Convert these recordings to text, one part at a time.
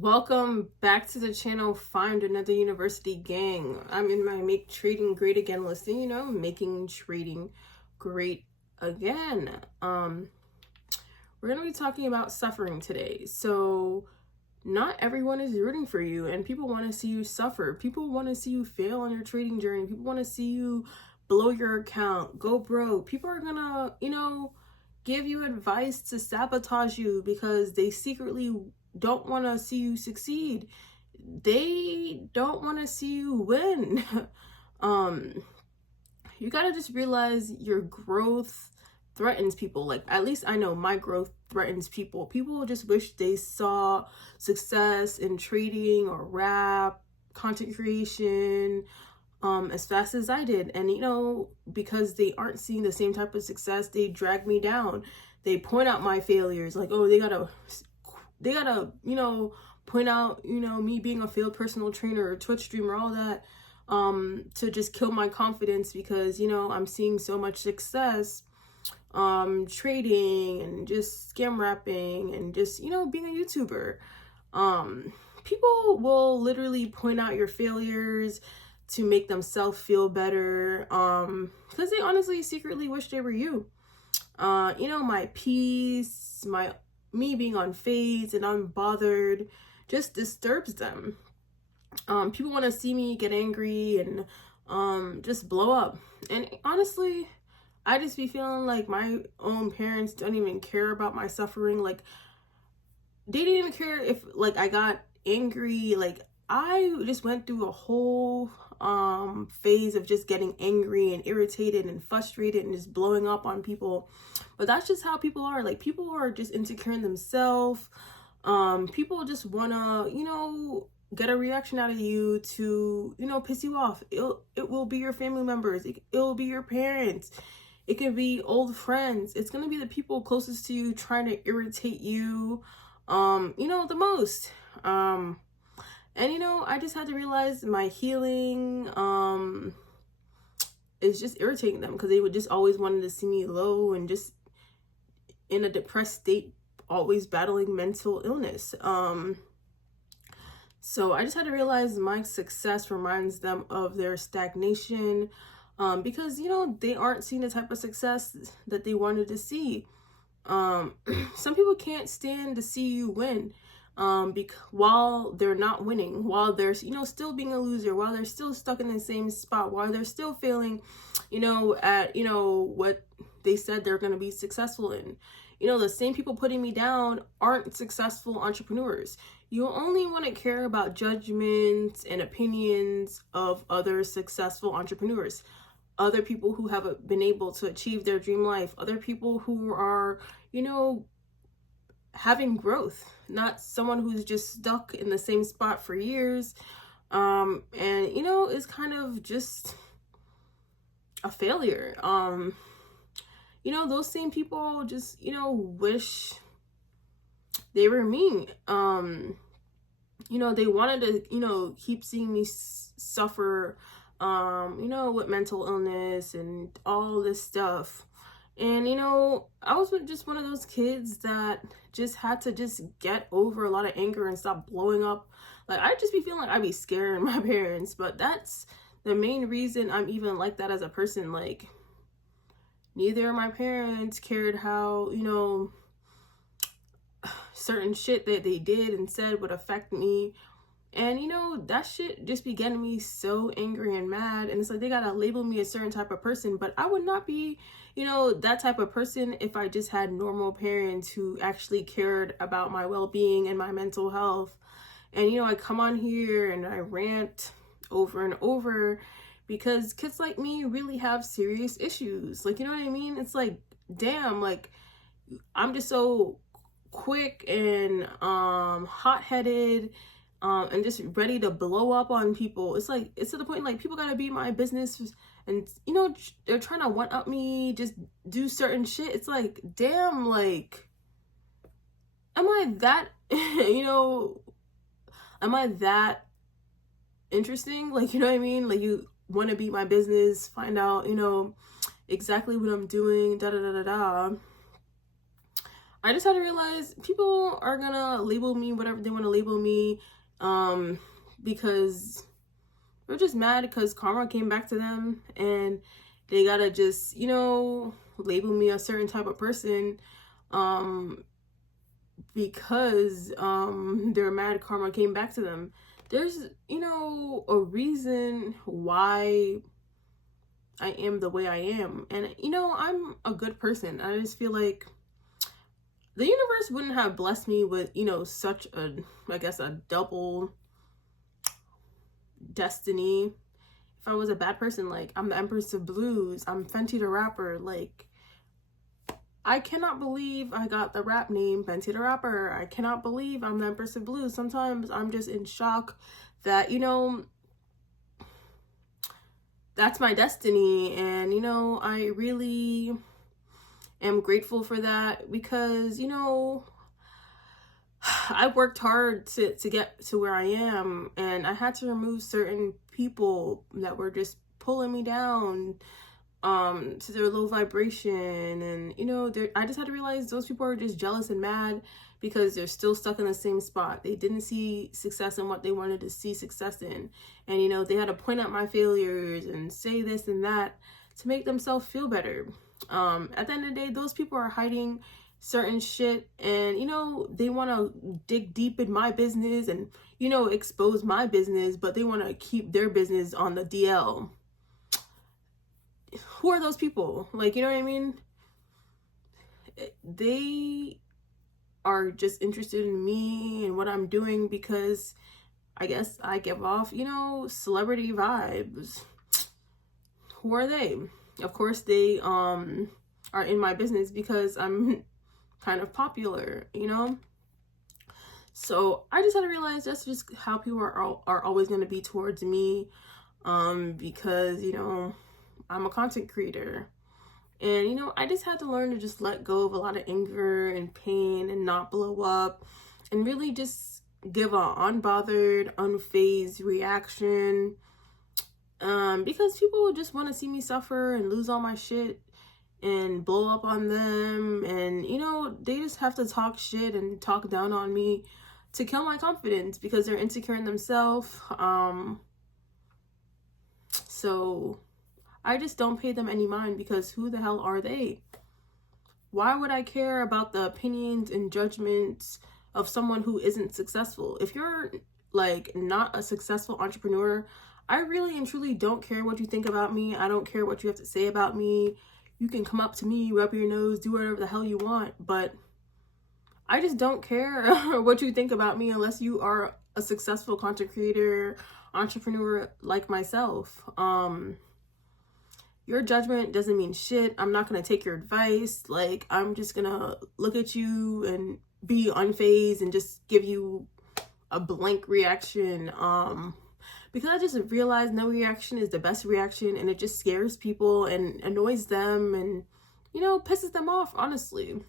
Welcome back to the channel. Find Another University Gang. I'm in my Make Trading Great Again listing, making trading great again. We're going to be talking about suffering today. So not everyone is rooting for you, and people want to see you suffer. People want to see you fail on your trading journey. People want to see you blow your account, go broke. People are going to, give you advice to sabotage you because they secretly don't want to see you succeed. They don't want to see you win. You got to just realize your growth threatens people. Like, at least I know my growth threatens people. People just wish they saw success in trading or rap, content creation, as fast as I did. And, because they aren't seeing the same type of success, they drag me down. They point out my failures. Like, oh, they gotta, point out, me being a failed personal trainer or Twitch streamer, all that, to just kill my confidence because, I'm seeing so much success, trading and just scam rapping and just, being a YouTuber. People will literally point out your failures to make themselves feel better, because they honestly secretly wish they were you. My peace, me being on fades and unbothered just disturbs them. People want to see me get angry and just blow up. And honestly, I just be feeling like my own parents don't even care about my suffering. Like, they didn't even care if, like, I got angry. Like, I just went through a whole phase of just getting angry and irritated and frustrated and just blowing up on people. But that's just how people are. Like, people are just insecure in themselves. People just wanna, get a reaction out of you to, piss you off. It will be your family members. It will be your parents. It can be old friends. It's gonna be the people closest to you trying to irritate you, the most. And I just had to realize my healing is just irritating them because they would just always wanted to see me low and just in a depressed state, always battling mental illness. So I just had to realize my success reminds them of their stagnation, because they aren't seeing the type of success that they wanted to see. Some people can't stand to see you win, while they're not winning, while they're still being a loser, while they're still stuck in the same spot, while they're still failing, at what they said they're going to be successful in. The same people putting me down aren't successful entrepreneurs. You only want to care about judgments and opinions of other successful entrepreneurs, other people who have been able to achieve their dream life, other people who are, having growth, not someone who's just stuck in the same spot for years, and is kind of just a failure. Those same people just wish they were me. They wanted to keep seeing me suffer, with mental illness and all this stuff. And, I was just one of those kids that just had to just get over a lot of anger and stop blowing up. Like, I just be feeling like I'd be scaring my parents, but that's the main reason I'm even like that as a person. Like, neither of my parents cared how, certain shit that they did and said would affect me. And, that shit just be getting me so angry and mad. And it's like they gotta label me a certain type of person. But I would not be, that type of person if I just had normal parents who actually cared about my well-being and my mental health. And, I come on here and I rant over and over because kids like me really have serious issues. Like, you know what I mean? It's like, damn, like, I'm just so quick and hot-headed, and just ready to blow up on people. It's like, it's to the point like people gotta be my business, and they're trying to one up me, just do certain shit. It's like, damn, like, am I that am I that interesting? Like, you know what I mean? Like, you want to be my business, find out exactly what I'm doing, da da da da da. I just had to realize people are gonna label me whatever they want to label me, because they're just mad because karma came back to them, and they gotta just, label me a certain type of person, because their mad karma came back to them. There's, a reason why I am the way I am. And, I'm a good person. I just feel like the universe wouldn't have blessed me with, such a, I guess, a double destiny if I was a bad person. Like, I'm the Empress of Blues, I'm Fenty the Rapper. Like, I cannot believe I got the rap name Fenty the Rapper. I cannot believe I'm the Empress of Blues. Sometimes I'm just in shock that, that's my destiny. And, I really am grateful for that, because, I worked hard to get to where I am, and I had to remove certain people that were just pulling me down to their low vibration. And I just had to realize those people are just jealous and mad because they're still stuck in the same spot. They didn't see success in what they wanted to see success in, and they had to point out my failures and say this and that to make themselves feel better. At the end of the day, those people are hiding certain shit, and they want to dig deep in my business and expose my business, but they want to keep their business on the DL. Who are those people? Like, you know what I mean? They are just interested in me and what I'm doing because I guess I give off, celebrity vibes. Who are they? Of course they are in my business because I'm kind of popular, So I just had to realize that's just how people are always going to be towards me, because I'm a content creator, and I just had to learn to just let go of a lot of anger and pain and not blow up, and really just give a unbothered, unfazed reaction, because people just want to see me suffer and lose all my shit and blow up on them, and they just have to talk shit and talk down on me to kill my confidence because they're insecure in themselves. So I just don't pay them any mind, because who the hell are they? Why would I care about the opinions and judgments of someone who isn't successful? If you're like not a successful entrepreneur, I really and truly don't care what you think about me. I don't care what you have to say about me. You can come up to me, rub your nose, do whatever the hell you want, but I just don't care what you think about me unless you are a successful content creator, entrepreneur like myself. Your judgment doesn't mean shit. I'm not going to take your advice. Like, I'm just going to look at you and be unfazed and just give you a blank reaction. Because I just realized no reaction is the best reaction, and it just scares people and annoys them and, pisses them off, honestly.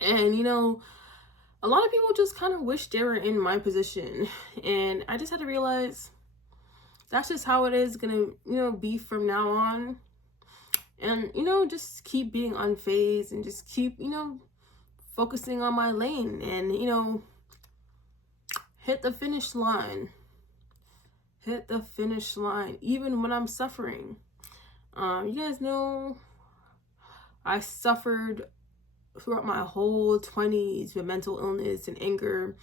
And, a lot of people just kind of wish they were in my position. And I just had to realize that's just how it is gonna, be from now on. And, just keep being unfazed and just keep, focusing on my lane and, hit the finish line. Hit the finish line, even when I'm suffering. You guys know I suffered throughout my whole 20s with mental illness and anger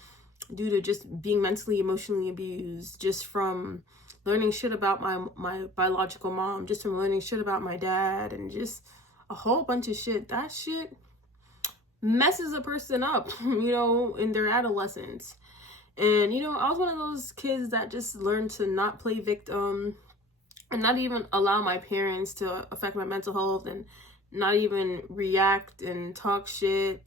due to just being mentally, emotionally abused, just from learning shit about my biological mom, just from learning shit about my dad, and just a whole bunch of shit. That shit messes a person up, in their adolescence. And, I was one of those kids that just learned to not play victim and not even allow my parents to affect my mental health and not even react and talk shit.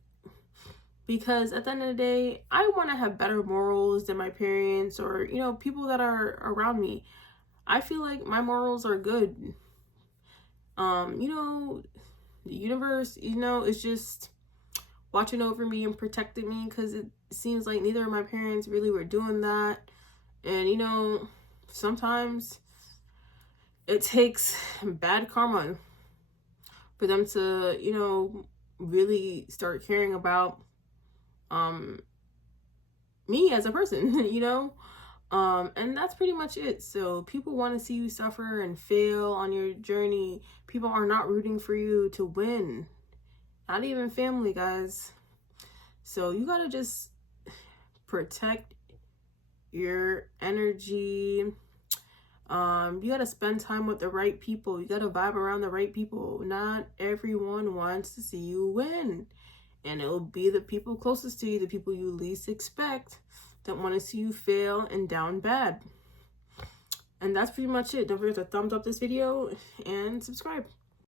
Because at the end of the day, I want to have better morals than my parents or, people that are around me. I feel like my morals are good. The universe, is just watching over me and protecting me, because it seems like neither of my parents really were doing that. And sometimes it takes bad karma for them to really start caring about me as a person, you know? And that's pretty much it. So people want to see you suffer and fail on your journey. People are not rooting for you to win. Not even family, guys. So you gotta just protect your energy. You gotta spend time with the right people. You gotta vibe around the right people. Not everyone wants to see you win. And it'll be the people closest to you, the people you least expect, that want to see you fail and down bad. And that's pretty much it. Don't forget to thumbs up this video and subscribe.